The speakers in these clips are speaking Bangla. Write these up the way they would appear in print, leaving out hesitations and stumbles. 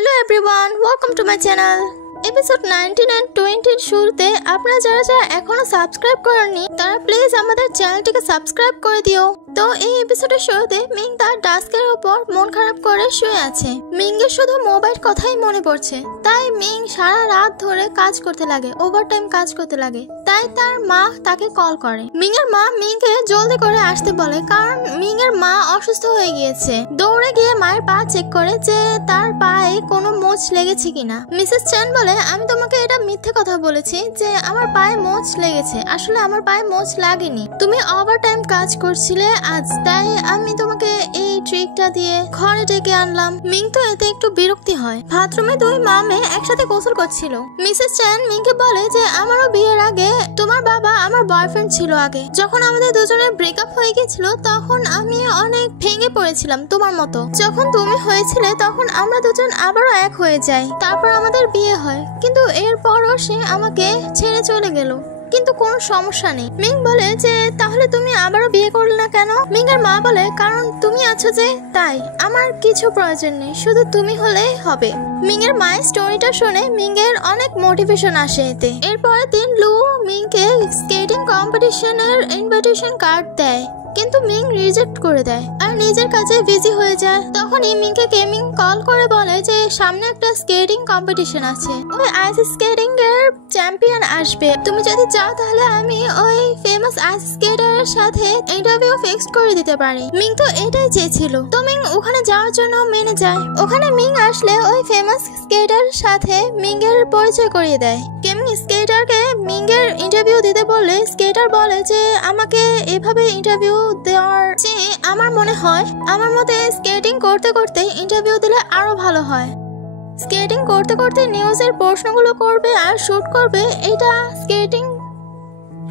Hello everyone, welcome to my channel. Episode 19 and 20 এর শুরুতে আপনারা যারা এখনো সাবস্ক্রাইব করেননি তারা প্লিজ আমাদের চ্যানেলটিকে সাবস্ক্রাইব করে দিও। তো এই এপিসোডের শুরুতে মিং তার ডেস্কের উপর মন খারাপ করে শুয়ে আছে। মিংয়ের শুধু মোবাইল কথাই মনে পড়ছে, তাই মিং সারা রাত ধরে কাজ করতে লাগে, ওভারটাইম কাজ করতে লাগে। তাই তার মা তাকে কল করে। মিংয়ের মা মিংকে জলদি করে আসতে বলে, কারণ মিংয়ের মা অসুস্থ হয়ে গিয়েছে। দৌড়ে গিয়ে মায়ের পা চেক করে যে তার পায়ে কোনো মোচ লেগেছে কিনা। মিসেস চ্যান বলে, আমি তোমাকে এটা মিথ্যে কথা বলেছি যে আমার পায়ে মোচ লেগেছে, আসলে আমার পায়ে মোচ লাগেনি। তুমি ওভারটাইম কাজ করছিলে আজ, তাই আমি তোমাকে এই ট্রিকটা দিয়ে ঘরে ডেকে আনলাম। মিং তো এতে একটু বিরক্তি হয়। বাথরুমে দুই মা মেয়ে একসাথে গোসল করছিল। মিসেস চ্যান মিংকে বলে যে আমারও বিয়ের আগে তোমার বাবা আমার বয়ফ্রেন্ড ছিল আগে। যখন আমাদের দুজনের ব্রেকআপ হয়ে গেছিল তখন আমি অনেক ভেঙে পড়েছিলাম তোমার মতো। যখন তুমি হয়েছিলে তখন আমরা দুজন আবারও এক হয়ে যাই, তারপর আমাদের বিয়ে হয়। কিন্তু এরপরও সে আমাকে ছেড়ে চলে গেল, কিন্তু কোনো সমস্যা নেই। মিং বলে যে তাহলে তুমি আবারও বিয়ে করলে না কেন? মিংয়ের মা বলে, কারণ তুমি আছো যে, তাই আমার কিছু প্রয়োজন নেই, শুধু তুমি হলেই হবে। মিংয়ের মায়ের স্টোরিটা শুনে মিংয়ের অনেক মোটিভেশন আসে এতে। এরপরের দিন লু মিংকে স্কেটিং কম্পিটিশনের ইনভিটেশন কার্ড দেয়, কিন্তু মিং রিজেক্ট করে দেয় আর নিজের কাছে বিজি হয়ে যায়। তখনই মিংকে কেমিং কল করে বলে যে সামনে একটা স্কেটিং কম্পিটিশন আছে, ওই আইস স্কেটিং এর চ্যাম্পিয়ন আসবে। তুমি যদি চাও তাহলে আমি ওই ফেমাস আইস স্কেটারের সাথে ইন্টারভিউ ফিক্স করে দিতে পারি। মিং তো এটাই চেয়েছিল, তো মিং ওখানে যাওয়ার জন্য মেনে যায়। ওখানে মিং আসলে ওই ফেমাস স্কেটারের সাথে মিংয়ের পরিচয় করিয়ে দেয়। কেমিং স্কেটারকে মিংয়ের ইন্টারভিউ দিতে বললে স্কেটার বলে যে আমাকে এভাবে ইন্টারভিউ দেওয়ার চেয়ে আমার মনে হয় আমার মতে স্কেটিং করতে করতে ইন্টারভিউ দিলে আরো ভালো হয়। স্কেটিং করতে করতে নিউজের প্রশ্নগুলো করবে আর শুট করবে, এটা স্কেটিং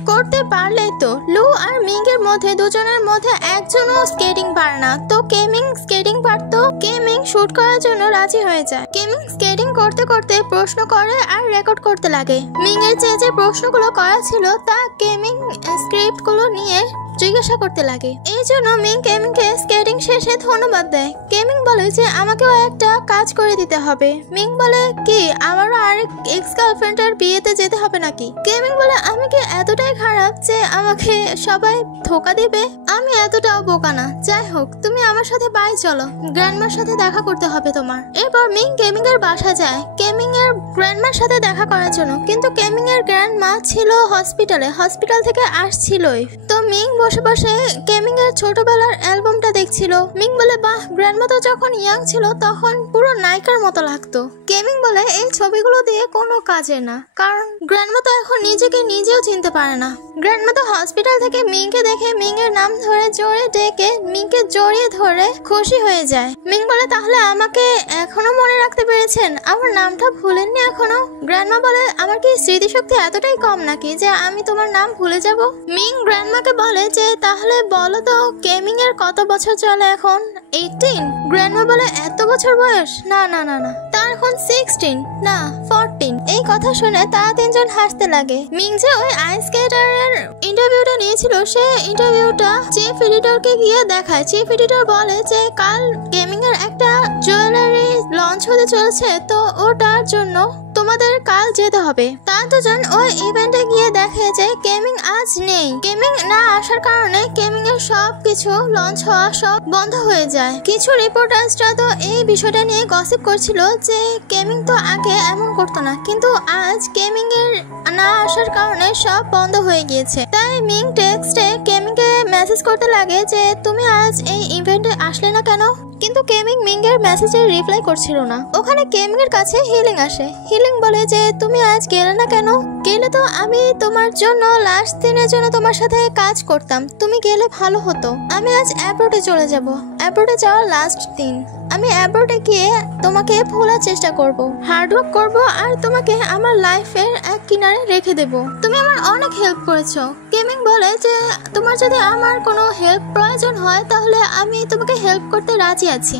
করতে পারলে তো। লু আর মিংয়ের মধ্যে দুজনের মধ্যে একজনও স্কেটিং পারে না, তো কেমিং স্কেটিং পারতো। কেমিং শুট করার জন্য রাজি হয়ে যায়। কেমিং স্কেটিং করতে করতে প্রশ্ন করে আর রেকর্ড করতে লাগে। মিংয়ের যে প্রশ্নগুলো করা ছিল তা কেমিং স্ক্রিপ্টগুলো নিয়ে জিজ্ঞাসা করতে লাগে। এই জন্য মিং কেমিংকে স্কেটিং শেষে ধন্যবাদ দেয়। কেমিং বলে যে আমাকেও একটা কাজ করে দিতে হবে। মিং বলে, কি আমারও আরেক এক্স গার্লফ্রেন্ডের বিয়েতে যেতে হবে নাকি? কেমিং বলে, আমি কি এতটাই খারাপ যে আমাকে সবাই ধোকা দিবে? আমি এতটাও বোকা না। যাই হোক, তুমি আমার সাথে বাই চলো, গ্র্যান্ডমার সাথে দেখা করতে হবে তোমার। এরপর মিং কেমিং এর বাসা যায় কেমিং এর গ্র্যান্ডমার সাথে দেখা করার জন্য, কিন্তু কেমিং এর গ্র্যান্ডমা ছিল হসপিটালে, হসপিটাল থেকে আসছিলই। তো মিং বসে বসে কেমিং এর ছোটবেলার অ্যালবামটা দেখছিল। মিং বলে, বাহ, গ্র্যান্ডমা তো যখন ইয়াং ছিল তখন পুরো নায়িকার মতো লাগতো। কেমিং বলে, এই ছবিগুলো দিয়ে কোনো কাজে না, কারণ গ্র্যান্ডমা তো এখন নিজেকে নিজেও চিনতে পারে না। গ্র্যান্ডমা তো হসপিটাল থেকে মিংকে দেখে মিংয়ের নাম ধরে জোরে ডেকে মিংকে জড়িয়ে ধরে খুশি হয়ে যায়। মিং বলে, তাহলে আমাকে এখনো মনে রাখতে পেরেছেন, আমার নামটা ভুলেননি এখনো? গ্র্যান্ডমা বলে, আমার কি স্মৃতিশক্তি এতটাই কম নাকি যে আমি তোমার নাম ভুলে যাব? মিং গ্র্যান্ডমাকে বলে যে তাহলে বলো তো কেমিং এর কত বছর চলে এখন? 18? গ্র্যান্ডমা বলে, এত বছর বয়স? না না না না, তার এখন 16 না 14। এই কথা শুনে তারা তিনজন হাসতে লাগে। মিং যে ওই আইস স্কেটারের ইন্টারভিউটা নিয়েছিল, সে ইন্টারভিউটা চিফ এডিটরকে গিয়ে দেখায়। চিফ এডিটর বলে যে কাল কেমিং এর একটা জুয়েলারি লঞ্চ হতে চলেছে, তো ওটার জন্য তোমাদের কাল যেতে হবে। তারা দুজন ওই ইভেন্টে গিয়ে দেখে যে কেমিং আজ নেই। কেমিং না আসার কারণে কেমিং এর সব কিছু লঞ্চ হওয়া সব বন্ধ হয়ে যায়। কিছু রিপোর্টার্সরা তো এই বিষয়টা নিয়ে গসিপ করছিল যে কেমিং তো আগে এমন করতো না, কিন্তু আজ কেমিং এর না আসার কারণে সব বন্ধ হয়ে গিয়েছে। তাই মিং টেক্সটে কেমিংকে মেসেজ করতে লাগে যে তুমি আজ এই ইভেন্টে আসলে না কেন? কিন্তু কেমিং মিংয়ের মেসেজে রিপ্লাই করছিল না। ওখানে কেমিং এর কাছে হিলিং আসে। হিলিং বলে যে তুমি আজ গেলে না কেন? গেলে তো আমি তোমার জন্য লাস্ট দিনের জন্য তোমার সাথে কাজ করতাম, তুমি গেলে ভালো হতো। আমি আজ অ্যাব্রোডে চলে যাব, অ্যাব্রোডে যাওয়ার লাস্ট দিন। আমি অ্যাব্রোডে গিয়ে তোমাকে ভোলার চেষ্টা করব, হার্ডওয়ার্ক করব আর তোমাকে আমার লাইফের এক কিনারে রেখে দেব। তুমি আমার অনেক হেল্প করেছো। কেমিং বলে যে তোমার যদি আমার কোনো হেল্প প্রয়োজন হয় তাহলে আমি তোমাকে হেল্প করতে রাজি আছি।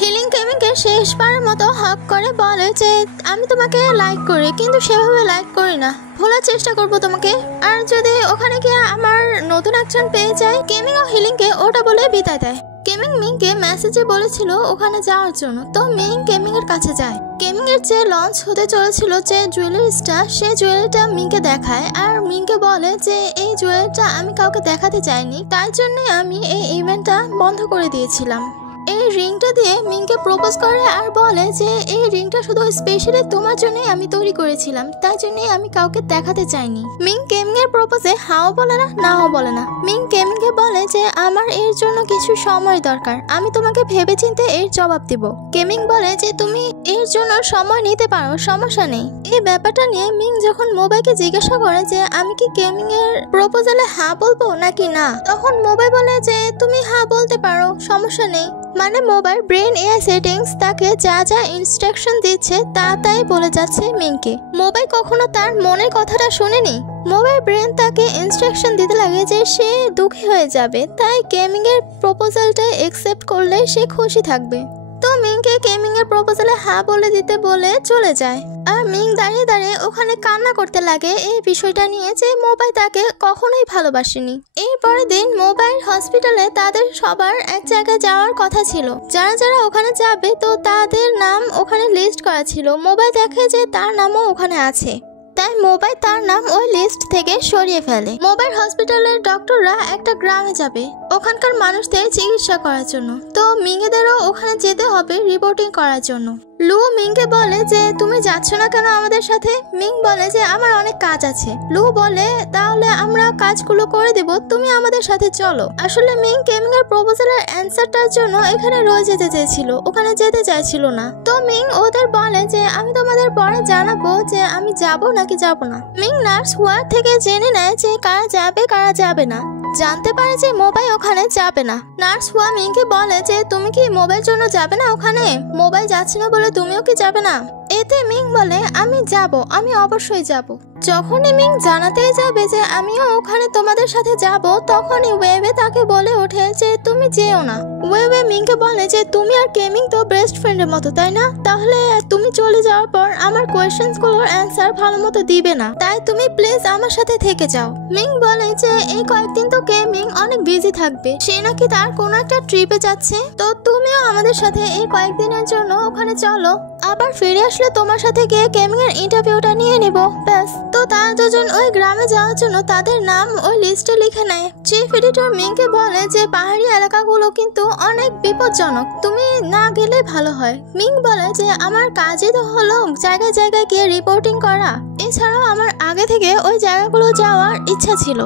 হিলিং কেমিংকে শেষবারের মতো হক করে বলে যে আমি তোমাকে লাইক করি, কিন্তু সেভাবে লাইক করি না, ভোলার চেষ্টা করব তোমাকে। আর যদি ওখানে গিয়ে আমার নতুন একজন পেয়ে যায়, কেমিং ও হিলিংকে ওটা বলে বিদায় দেয়। কেমিং মিংকে মেসেজে বলেছিল ওখানে যাওয়ার জন্য, তো মিং কেমিং এর কাছে যায়। কেমিং এর যে লঞ্চ হতে চলেছিল যে জুয়েলারিটা, সে জুয়েলারিটা মিংকে দেখায় আর মিংকে বলে যে এই জুয়েলারিটা আমি কাউকে দেখাতে চাইনি, তাই জন্যই আমি এই ইভেন্টটা বন্ধ করে দিয়েছিলাম। এই রিংটা দিয়ে মিংকে প্রপোজ করে আর বলে যে এই রিংটা শুধু স্পেশালি তোমার জন্যই আমি তৈরি করেছিলাম, তাই জন্যই আমি কাউকে দেখাতে চাইনি। মিং কেমিং এর প্রপোজে হাও বলে না, নাও বলে না। মিং কেমিংকে বলে যে আমার এর জন্য কিছু সময় দরকার, আমি তোমাকে ভেবেচিন্তে এর জবাব দিব। কেমিং বলে যে তুমি এর জন্য সময় নিতে পারো, সমস্যা নেই। এই ব্যাপারটা নিয়ে মিং যখন মোবাইলকে জিজ্ঞাসা করে যে আমি কি কেমিং এর প্রপোজালে হ্যাঁ বলবো নাকি না, তখন মোবাইল বলে যে তুমি হ্যাঁ বলতে পারো, সমস্যা নেই। মানে মোবাইল ব্রেন এআই সেটিংস তাকে যা যা ইনস্ট্রাকশন দিচ্ছে তাই বলে যাচ্ছে মিংকে। মোবাইল কখনো তার মনের কথাটা শুনেনি। মোবাইল ব্রেন তাকে ইনস্ট্রাকশন দিতে লাগে যে সে দুঃখী হয়ে যাবে, তাই কেমিং এর প্রপোজালটা একসেপ্ট করলে সে খুশি থাকবে। তো মিংকে কেমিং এর প্রপোজালে হ্যাঁ বলে দিতে বলে চলে যায়। আর মিং দাঁড়িয়ে দাঁড়িয়ে ওখানে কান্না করতে লাগে এই বিষয়টা নিয়ে যে মোবাইল তাকে কখনোই ভালোবাসেনি। এরপরের দিন মোবাইল হসপিটালে তাদের সবার এক জায়গায় যাওয়ার কথা ছিল। যারা যারা ওখানে যাবে তো তাদের নাম ওখানে লিস্ট করা ছিল। মোবাইল দেখে যে তার নামও ওখানে আছে, তাই মোবাইল তার নাম ওই লিস্ট থেকে সরিয়ে ফেলে। মোবাইল হসপিটালের ডক্টররা একটা গ্রামে যাবে ওখানকার মানুষদের চিকিৎসা করার জন্য, তো মিংয়েদেরও ওখানে যেতে হবে রিপোর্টিং করার জন্য। লু মিংকে বলে যে তুমি যাচ্ছ না কেন আমাদের সাথে? মিং বলে যে আমার অনেক কাজ আছে। লু বলে তাহলে আমরা কাজগুলো করে দেব, তুমি আমাদের সাথে চলো। আসলে মিং কেমিং এর প্রপোজালের অ্যান্সারটার জন্য এখানে রয়ে যেতে চেয়েছিল, ওখানে যেতে চাইছিল না। তো মিং ওদের বলে যে আমি তোমাদের পরে জানাবো যে আমি যাব নাকি যাব না। মিং নার্স ওয়ার্ড থেকে জেনে নেয় যে কারা যাবে কারা যাবে না। জানতে পারে যে মোবাইল ওখানে যাবে না। নার্স ওয়া মিংকে বলে যে তুমি কি মোবাইল জন্য যাবে না ওখানে? মোবাইল যাচ্ছে না বলে তুমিও কি যাবে না? এতে মিং বলে আমি যাব, আমি অবশ্যই যাব। যখনই মিং জানাতেই যাবে যে আমিও ওখানে তোমাদের সাথে যাব, তখনই ওয়েবে তাকে বলে ওঠে যে তুমি যেও না। ওয়েবে মিংকে বলে যে তুমি আর কেমিং তো বেস্ট ফ্রেন্ডের মতো, তাই না? তাহলে তুমি চলে যাওয়ার পর আমার কোয়েশ্চেনগুলোর অ্যান্সার ভালো মতো দিবে না, তাই তুমি প্লিজ আমার সাথে থেকে যাও। মিং বলে যে এই কয়েকদিন তো কেমিং অনেক বিজি থাকবে, সে নাকি তার কোনো একটা ট্রিপে যাচ্ছে, তো তুমিও আমাদের সাথে এই কয়েকদিনের জন্য ওখানে চলো, আবার ফিরে আসলে তোমার সাথে গিয়ে কেমিং এর ইন্টারভিউটা নিয়ে নিব, ব্যাস। তো তারা দুজন ওই গ্রামে যাওয়ার জন্য তাদের নাম ওই লিস্টে লিখে নেয়। চিফ এডিটর মিংকে বলে যে পাহাড়ি এলাকাগুলো কিন্তু অনেক বিপজ্জনক, তুমি না গেলে ভালো হয়। মিং বলে যে আমার কাজই তো হলো জায়গায় জায়গায় গিয়ে রিপোর্টিং করা, এছাড়াও আমার আগে থেকে ওই জায়গাগুলো যাওয়ার ইচ্ছা ছিল।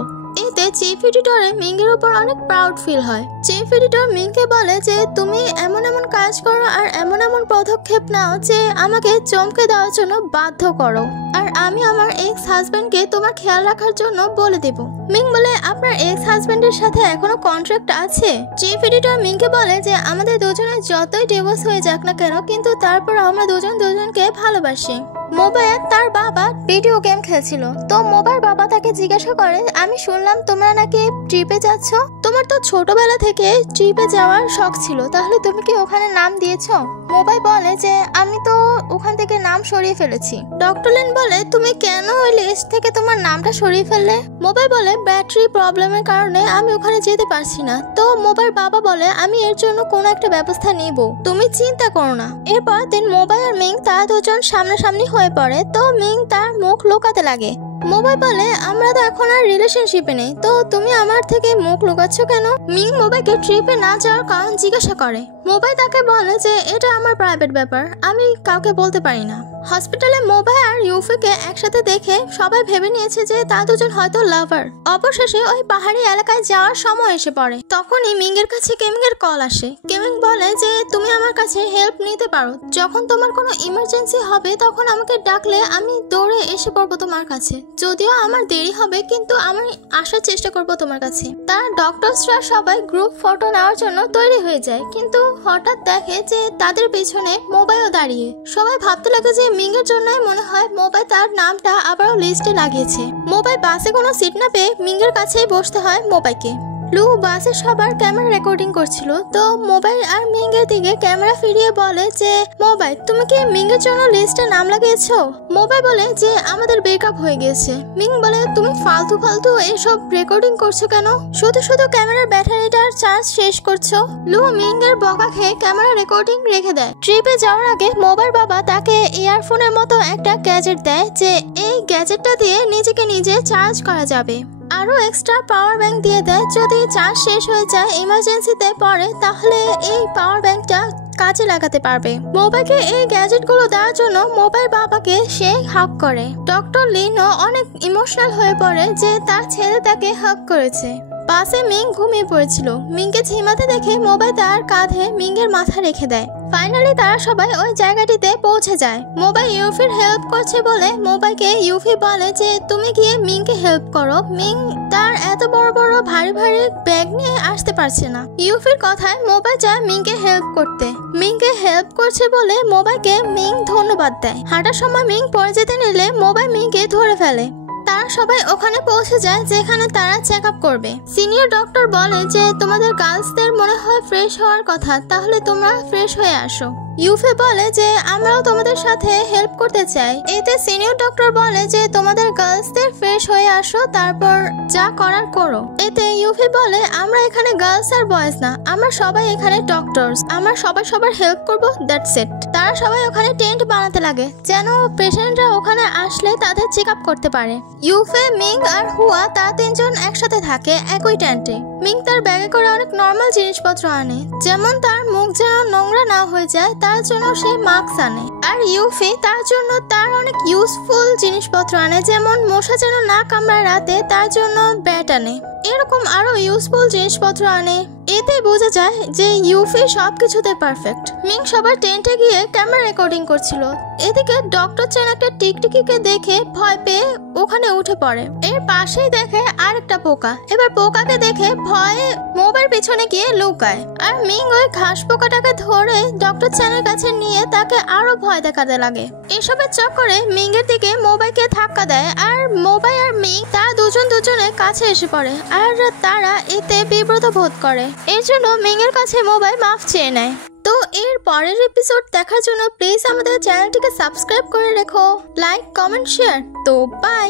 এতে চিফ এডিটরে মিংয়ের উপর অনেক প্রাউড ফিল হয়। চিফ এডিটর মিংকে বলে যে তুমি এমন এমন কাজ করো আর এমন এমন পদক্ষেপ নাও যে আমাকে চমকে দেওয়ার জন্য বাধ্য করো, আর আমি আমার এক্স হাজব্যান্ডকে তোমার খেয়াল রাখার জন্য বলে দেব। মিং বলে আপনার এক্স হাজব্যান্ডের সাথে এখনো কন্ট্রাক্ট আছে? চিফ এডিটর মিংকে বলে যে আমাদের দুজনের যতই ডিভোর্স হয়ে যাক না কেন, কিন্তু তারপর আমরা দুজন দুজনকে ভালোবাসি। মোবাইল তার বাবা ভিডিও গেম খেলছিল, তো মোবাইল বাবা তাকে জিজ্ঞাসা করে আমি শুনলাম তোমরা নাকি ট্রিপে যাচ্ছ, তোমার তো ছোটবেলা থেকে ট্রিপে যাওয়ার শখ ছিল, তাহলে তুমি কি ওখানে নাম দিয়েছো? মোবাইল বলে যে আমি তো ওখান থেকে নাম সরিয়ে ফেলেছি। ডক্টর লেন বলে তুমি কেন ওই লিস্ট থেকে তোমার নামটা সরিয়ে ফেললে? মোবাইল বলে ব্যাটারি প্রবলেমের কারণে আমি ওখানে যেতে পারছি না। তো মোবাইল বাবা বলে আমি এর জন্য কোনো একটা ব্যবস্থা নিব, তুমি চিন্তা করো না। এরপর দিন মোবাইল আর মিং তারা দুজন সামনাসামনি হয়ে পড়ে, তো মিং তার মুখ লুকাতে লাগে। মোবাইল বলে আমরা তো এখন আর রিলেশনশিপে নেই, তো তুমি আমার থেকে মুখ লুকাচ্ছ কেন? মিং মোবাইলকে ট্রিপে না যাওয়ার কারণ জিজ্ঞাসা করে। মোবাইল তাকে বলে যে এটা আমার প্রাইভেট ব্যাপার, আমি কাউকে বলতে পারি না। হসপিটালে মোবাইল আর ইউফিকে একসাথে দেখে সবাই ভেবে নিয়েছে যে তারা দুজন হয়তো লাভার। অবশেষে ওই পাহাড়ি এলাকায় যাওয়ার সময় এসে পড়ে। তখনই মিং এর কাছে কেমিং এর কল আসে। কেমিং বলে যে তুমি আমার কাছে হেল্প নিতে পারো, যখন তোমার কোনো ইমার্জেন্সি হবে তখন আমাকে ডাকলে আমি দৌড়ে এসে পড়বো তোমার কাছে, যদিও আমার দেরি হবে কিন্তু আমি আসার চেষ্টা করবো তোমার কাছে। তারা ডক্টরসরা সবাই গ্রুপ ফটো নেওয়ার জন্য তৈরি হয়ে যায়, কিন্তু হঠাৎ দেখে যে তাদের পেছনে মোবাইলও দাঁড়িয়ে। সবাই ভাবতে লাগে যে মিং এর জন্যই মনে হয় মোবাইল তার নামটা আবারও লিস্টে লাগিয়েছে। মোবাইল বাসে কোনো সিট না পেয়ে মিং এর কাছেই বসতে হয় মোবাইলকে। লু বাসে সবার ক্যামেরা রেকর্ডিং করছিল, তো মোবাইল আর মিং এর দিকে ক্যামেরা ফিরিয়ে বলে যে মোবাইল তুমি কি মিং এর জন্য লিস্টে নাম লাগিয়েছো? মোবাই বলে যে আমাদের ব্রেকআপ হয়ে গেছে। মিং বলে তুমি ফালতু ফালতু এসব রেকর্ডিং করছো কেন, শুধু শুধু ক্যামেরার ব্যাটারিটার চার্জ শেষ করছো। লু মিং এর বকা খেয়ে ক্যামেরা রেকর্ডিং রেখে দেয়। ট্রিপে যাওয়ার আগে মোবাইর বাবা তাকে ইয়ারফোনের মতো একটা গ্যাজেট দেয় যে এই গ্যাজেটটা দিয়ে নিজেকে নিজে চার্জ করা যাবে। আরো এক্সট্রা পাওয়ার ব্যাংক দিয়ে দেয়, যদি চার্জ শেষ হয়ে যায় ইমার্জেন্সিতে পড়ে তাহলে এই পাওয়ার ব্যাংকটা কাজে লাগাতে পারবে। মোবাইলকে এই গ্যাজেটগুলো দেওয়ার জন্য মোবাইল বাবাকে সে হাগ করে। ডক্টর লিনও অনেক ইমোশনাল হয়ে পড়ে যে তার ছেলে তাকে হাগ করেছে। পাশে মিং ঘুমিয়ে পড়েছিল। মিংকে ঝিমাতে দেখে মোবাইল তার কাঁধে মিংয়ের মাথা রেখে দেয়। ফাইনালি তারা সবাই ওই জায়গাটিতে পৌঁছে যায়। মোবাইল ইউফির হেল্প করছে বলে মোবাইলকে ইউফি বলে যে তুমি গিয়ে মিংকে হেল্প করো। মিং তার এত বড় বড় ভারী ভারী ব্যাগ নিয়ে আসতে পারছে না। ইউফির কথায় মোবাইল যায় মিংকে হেল্প করতে। মিংকে হেল্প করছে বলে মোবাইলকে মিং ধন্যবাদ দেয়। হাঁটার সময় মিং পড়ে যেতে নিলে মোবাইল মিংকে ধরে ফেলে। তারা সবাই ওখানে পৌঁছে যায় যেখানে তারা চেক আপ করবে। সিনিয়র ডক্টর বলে যে তোমাদের গার্লসদের মনে হয় ফ্রেশ হওয়ার কথা, তাহলে তোমরা ফ্রেশ হয়ে আসো। ইউফে বলে যে আমরাও তোমাদের সাথে হেল্প করতে চাই। এতে সিনিয়র ডক্টর বলে যে তোমাদের গার্লসদের ফ্রেশ হয়ে আসো, তারপর যা করার করো। এতে ইউফি বলে আমরা এখানে গার্লস আর বয়েজ না, আমরা সবাই এখানে ডক্টরস, আমরা সবাই সবার হেল্প করবো, দ্যাটস ইট। তারা সবাই ওখানে টেন্ট বানাতে লাগে যেন পেশেন্টরা ওখানে আসলে তাদের চেক আপ করতে পারে। ইউফে, মিং আর হুয়া তারা তিনজন একসাথে থাকে একই টেন্টে। মিং তার ব্যাগে করে অনেক নর্মাল জিনিসপত্র আনে, যেমন তার মুখ যেন নোংরা না হয়ে যায় তার জন্য সে মাস্ক আনে। আর ইউফি তার জন্য তার অনেক ইউজফুল জিনিসপত্র আনে, যেমন মশা যেন না কামড়ায় রাতে তার জন্য ব্যাট আনে। এরকম আরো ইউজফুল জিনিসপত্র আনে। এতে বোঝা যায় যে ইউফি সবকিছুতে পারফেক্ট। মিং সবার টেন্টে গিয়ে ক্যামেরা রেকর্ডিং করছিল। এদিকে ডক্টর চেন একটা টিকটিকিকে দেখে ভয় পেয়ে ওখানে উঠে পড়ে। এর পাশেই দেখে আরেকটা পোকা। এবার পোকাকে দেখে ভয়ে মোবাইল পিছনে গিয়ে লুকায়। আর মিং ওই ঘাস পোকাটাকে ধরে ডক্টর চেনের কাছে নিয়ে তাকে আরো ভয় দেখাতে লাগে। এসবের চক্করে মিং এর দিকে মোবাইলকে ধাক্কা দেয় আর মোবাইল আর মিং তারা দুজনের কাছে এসে পড়ে। আর তারা এতে বিব্রত বোধ করে। এর জন্য মিং এর কাছে মোবাইল মাফ চেয়ে নেয়। তো এর পরের এপিসোড দেখার জন্য প্লিজ আমাদের চ্যানেলটিকে সাবস্ক্রাইব করে রেখো, লাইক, কমেন্ট, শেয়ার। তো বাই।